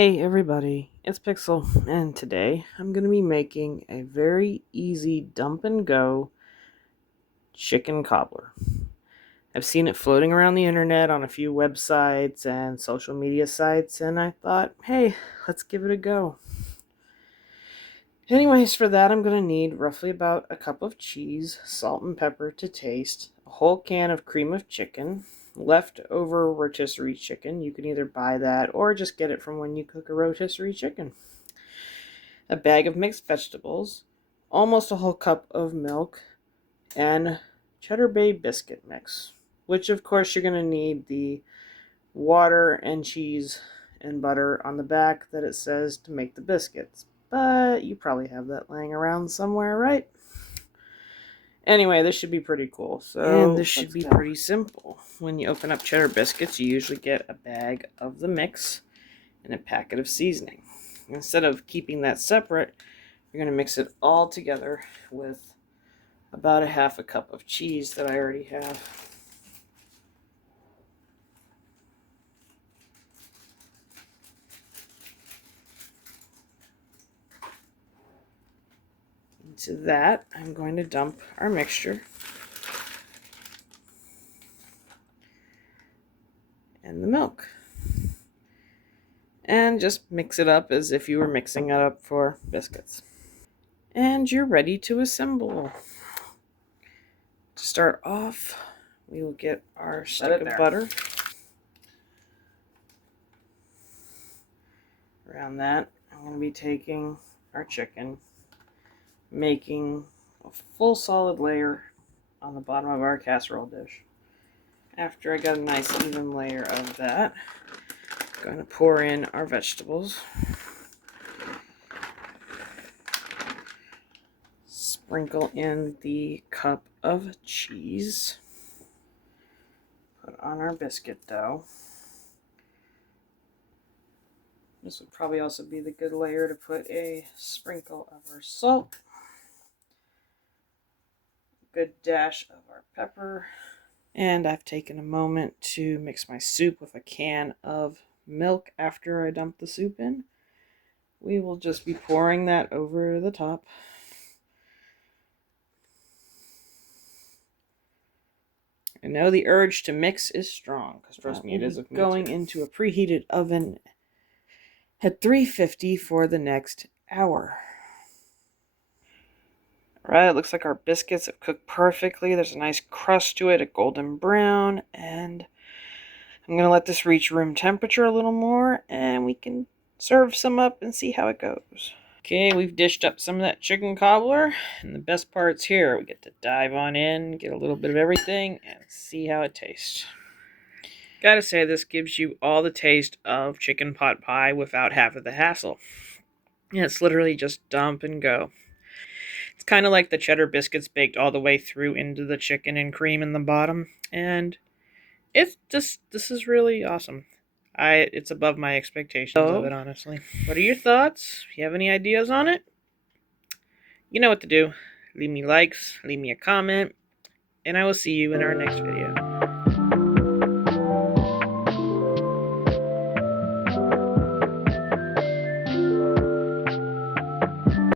Hey everybody, it's Pixel, and today I'm going to be making a very easy dump and go chicken cobbler. I've seen it floating around the internet on a few websites and social media sites, and I thought, hey, let's give it a go. Anyways, for that I'm going to need roughly about a cup of cheese, salt and pepper to taste, a whole can of cream of chicken, leftover rotisserie chicken. You can either buy that or just get it from when you cook a rotisserie chicken. A bag of mixed vegetables, almost a whole cup of milk, and Cheddar Bay biscuit mix, which of course you're going to need the water and cheese and butter on the back that it says to make the biscuits. But you probably have that laying around somewhere, right? Anyway, this should be pretty cool. And this should be pretty simple. When you open up Cheddar biscuits, you usually get a bag of the mix and a packet of seasoning. Instead of keeping that separate, you're going to mix it all together with about a half a cup of cheese that I already have. Into that, I'm going to dump our mixture and the milk. And just mix it up as if you were mixing it up for biscuits. And you're ready to assemble. To start off, we will get our stick of butter. Around that, I'm going to be taking our chicken, making a full solid layer on the bottom of our casserole dish. After I got a nice even layer of that, I'm going to pour in our vegetables. Sprinkle in the cup of cheese. Put on our biscuit dough. This would probably also be the good layer to put a sprinkle of our salt. A good dash of our pepper. And I've taken a moment to mix my soup with a can of milk after I dump the soup in. We will just be pouring that over the top. I know the urge to mix is strong, because trust me, it is going into a preheated oven at 350 for the next hour. Alright, it looks like our biscuits have cooked perfectly. There's a nice crust to it, a golden brown, and I'm going to let this reach room temperature a little more, and we can serve some up and see how it goes. Okay, we've dished up some of that chicken cobbler, and the best part's here. We get to dive on in, get a little bit of everything, and see how it tastes. Gotta say, this gives you all the taste of chicken pot pie without half of the hassle. Yeah, it's literally just dump and go. It's kind of like the cheddar biscuits baked all the way through into the chicken and cream in the bottom, and it's just, this is really awesome. It's above my expectations of it, honestly. What are your thoughts? If you have any ideas on it, you know what to do. Leave me likes, leave me a comment, and I will see you in our next video.